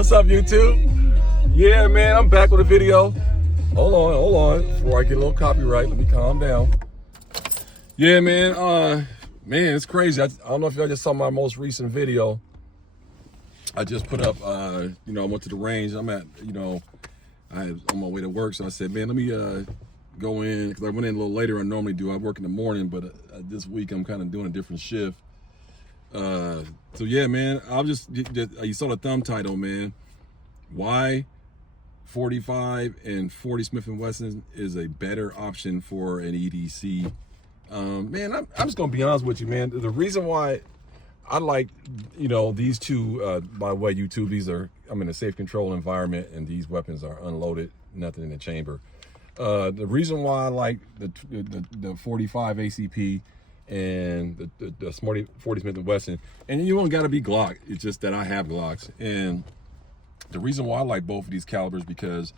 What's up, YouTube? Yeah, man, I'm back with a video. Hold on. Before I get a little copyright, let me calm down. Yeah, man, it's crazy. I don't know if y'all just saw my most recent video. I just put up, I went to the range. I'm at, I was on my way to work, so I said, man, let me go in, because I went in a little later than I normally do. I work in the morning, but this week I'm kind of doing a different shift. So yeah, man, I'll just you saw the thumb title, man. Why 45 and 40 Smith & Wesson is a better option for an EDC. Man, I'm just gonna be honest with you, man. The reason why I like, these two, by the way, YouTube, I'm in a safe control environment and these weapons are unloaded, nothing in the chamber. The reason why I like the 45 ACP and the 40 Smith & Wesson, and you don't gotta be Glock, it's just that I have Glocks. And the reason why I like both of these calibers, because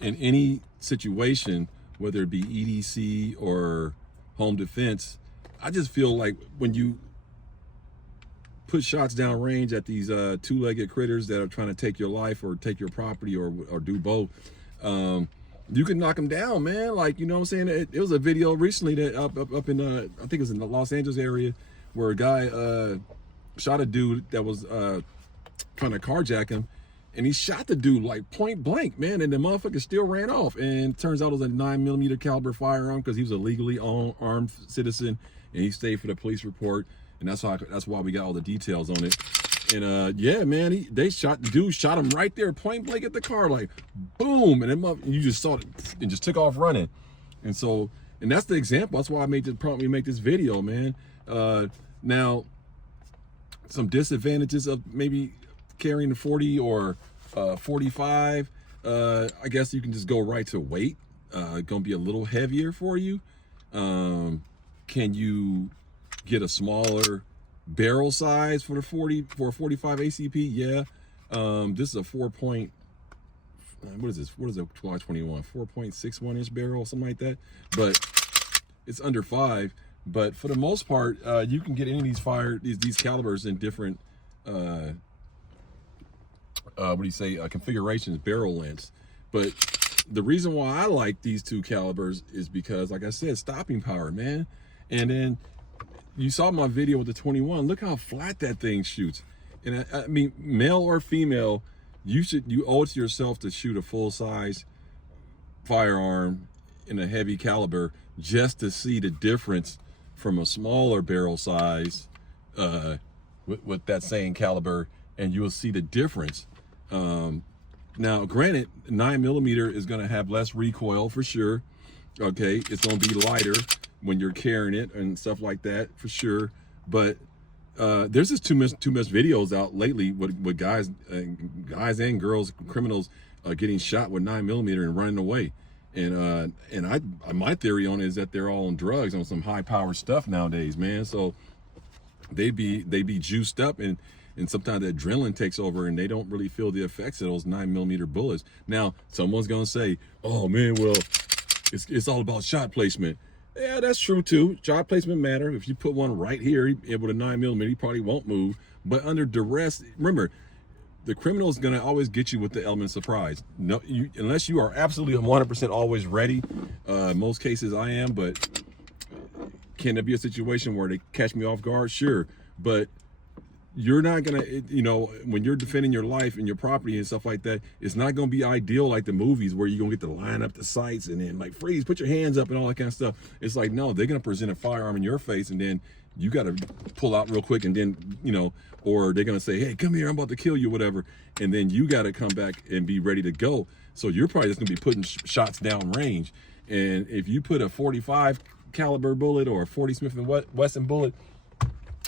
in any situation, whether it be EDC or home defense, I just feel like when you put shots down range at these two-legged critters that are trying to take your life or take your property or do both, you can knock them down, man. Like, you know what I'm saying? It was a video recently that up in, I think it was in the Los Angeles area, where a guy shot a dude that was trying to carjack him, and he shot the dude like point blank, man, and the motherfucker still ran off. And turns out it was a 9mm caliber firearm, because he was a legally armed citizen, and he stayed for the police report, and that's why we got all the details on it. And yeah, man, the dude shot him right there, point blank at the car, like boom, and then you just saw it and just took off running. And so, and that's the example. That's why I made this prompt me make this video, man. Now, some disadvantages of maybe carrying the 40 or 45. I guess you can just go right to weight. Gonna be a little heavier for you. Can you get a smaller barrel size for the 45 ACP? Yeah. This is a 4.21 4.61 inch barrel, something like that, but it's under 5. But for the most part, you can get any of these calibers in different configurations, barrel lengths. But the reason why I like these two calibers is because, like I said, stopping power, man. And then you saw my video with the 21. Look how flat that thing shoots. And I mean, male or female, you owe it to yourself to shoot a full-size firearm in a heavy caliber just to see the difference from a smaller barrel size with that same caliber, and you will see the difference. Now, granted, 9mm is going to have less recoil for sure. Okay, it's going to be lighter when you're carrying it and stuff like that, for sure. But there's just too much videos out lately with guys and girls, criminals, getting shot with 9mm and running away. And my theory on it is that they're all on drugs, on some high powered stuff nowadays, man. So they be juiced up, and sometimes the adrenaline takes over and they don't really feel the effects of those 9mm bullets. Now, someone's gonna say, oh man, well, it's all about shot placement. Yeah, that's true too. Shot placement matter. If you put one right here with a 9mm, he probably won't move. But under duress, remember, the criminal is gonna always get you with the element of surprise. No, unless you are absolutely 100% always ready. Most cases I am, but can there be a situation where they catch me off guard? Sure, but you're not gonna, when you're defending your life and your property and stuff like that, it's not gonna be ideal like the movies where you're gonna get to line up the sights and then like freeze, put your hands up and all that kind of stuff. It's like, no, they're gonna present a firearm in your face, and then you gotta pull out real quick, and then, or they're gonna say, hey, come here, I'm about to kill you, whatever. And then you gotta come back and be ready to go. So you're probably just gonna be putting shots down range. And if you put a 45 caliber bullet or a 40 Smith & Wesson bullet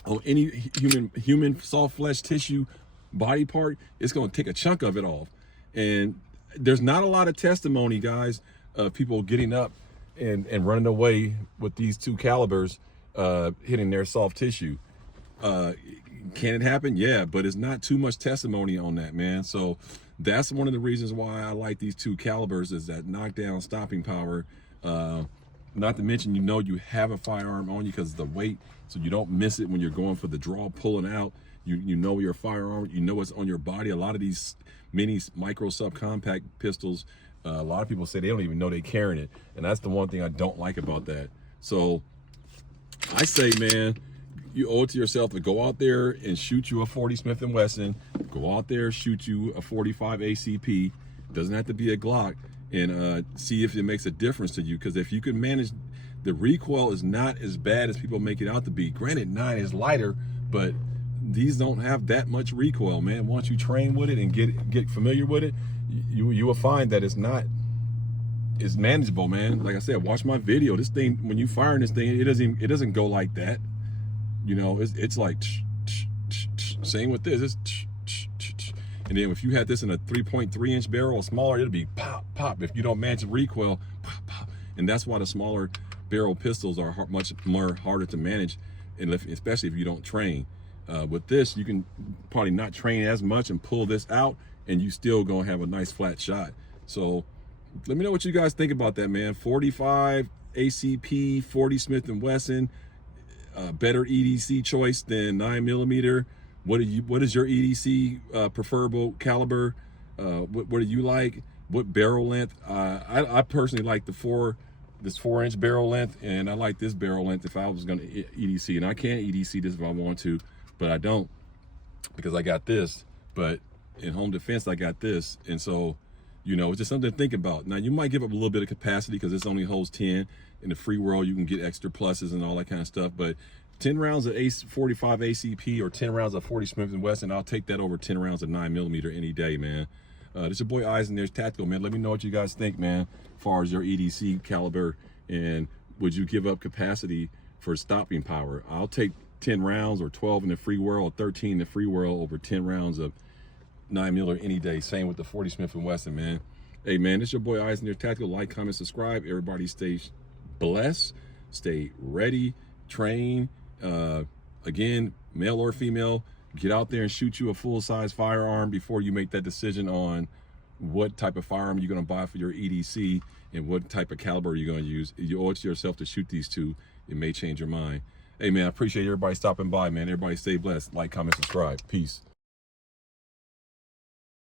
on any human soft flesh tissue body part, it's going to take a chunk of it off. And there's not a lot of testimony, guys, of people getting up and running away with these two calibers hitting their soft tissue. Can it happen? Yeah, but it's not too much testimony on that, man. So that's one of the reasons why I like these two calibers, is that knockdown stopping power. not to mention, you know you have a firearm on you because of the weight, so you don't miss it when you're going for the draw, pulling out. You know your firearm, you know what's on your body. A lot of these mini, micro, subcompact pistols, a lot of people say they don't even know they're carrying it, and that's the one thing I don't like about that. So I say, man, you owe it to yourself to go out there and shoot you a 40 Smith & Wesson, go out there, shoot you a 45 ACP, doesn't have to be a Glock, and see if it makes a difference to you. Because if you can manage, the recoil is not as bad as people make it out to be. Granted, 9 is lighter, but these don't have that much recoil, man. Once you train with it and get familiar with it, you will find that it's manageable, man. Like I said, watch my video. This thing, when you firing this thing, it doesn't go like that. You know, it's like same with this. It's and then if you had this in a 3.3 inch barrel or smaller, it'll be pop pop. If you don't manage the recoil, pop pop. And that's why the smaller barrel pistols are much more harder to manage, and especially if you don't train. With this, you can probably not train as much and pull this out, and you still gonna have a nice flat shot. So let me know what you guys think about that, man. 45 ACP, 40 Smith & Wesson, better EDC choice than 9mm. What is your EDC preferable caliber? What do you like? What barrel length? I personally like this 4-inch barrel length, and I like this barrel length if I was going to EDC. And I can EDC this if I want to, but I don't because I got this. But in home defense, I got this, and so, you know, it's just something to think about. Now, you might give up a little bit of capacity because this only holds 10. In the free world, you can get extra pluses and all that kind of stuff, but 10 rounds of 45 ACP or 10 rounds of 40 Smith & Wesson, I'll take that over 10 rounds of 9mm any day, man. This is your boy Eisen. There's Tactical, man. Let me know what you guys think, man, as far as your EDC caliber, and would you give up capacity for stopping power? I'll take 10 rounds or 12 in the free world, 13 in the free world over 10 rounds of 9mm any day. Same with the 40 Smith & Wesson, man. Hey, man, it's your boy Eisen. There's Tactical. Like, comment, subscribe. Everybody stay blessed, stay ready, train. Again, male or female, get out there and shoot you a full-size firearm before you make that decision on what type of firearm you're going to buy for your EDC and what type of caliber you're going to use. You owe it to yourself to shoot these two. It may change your mind. Hey, man, I appreciate everybody stopping by, man. Everybody stay blessed. Like, comment, subscribe. Peace.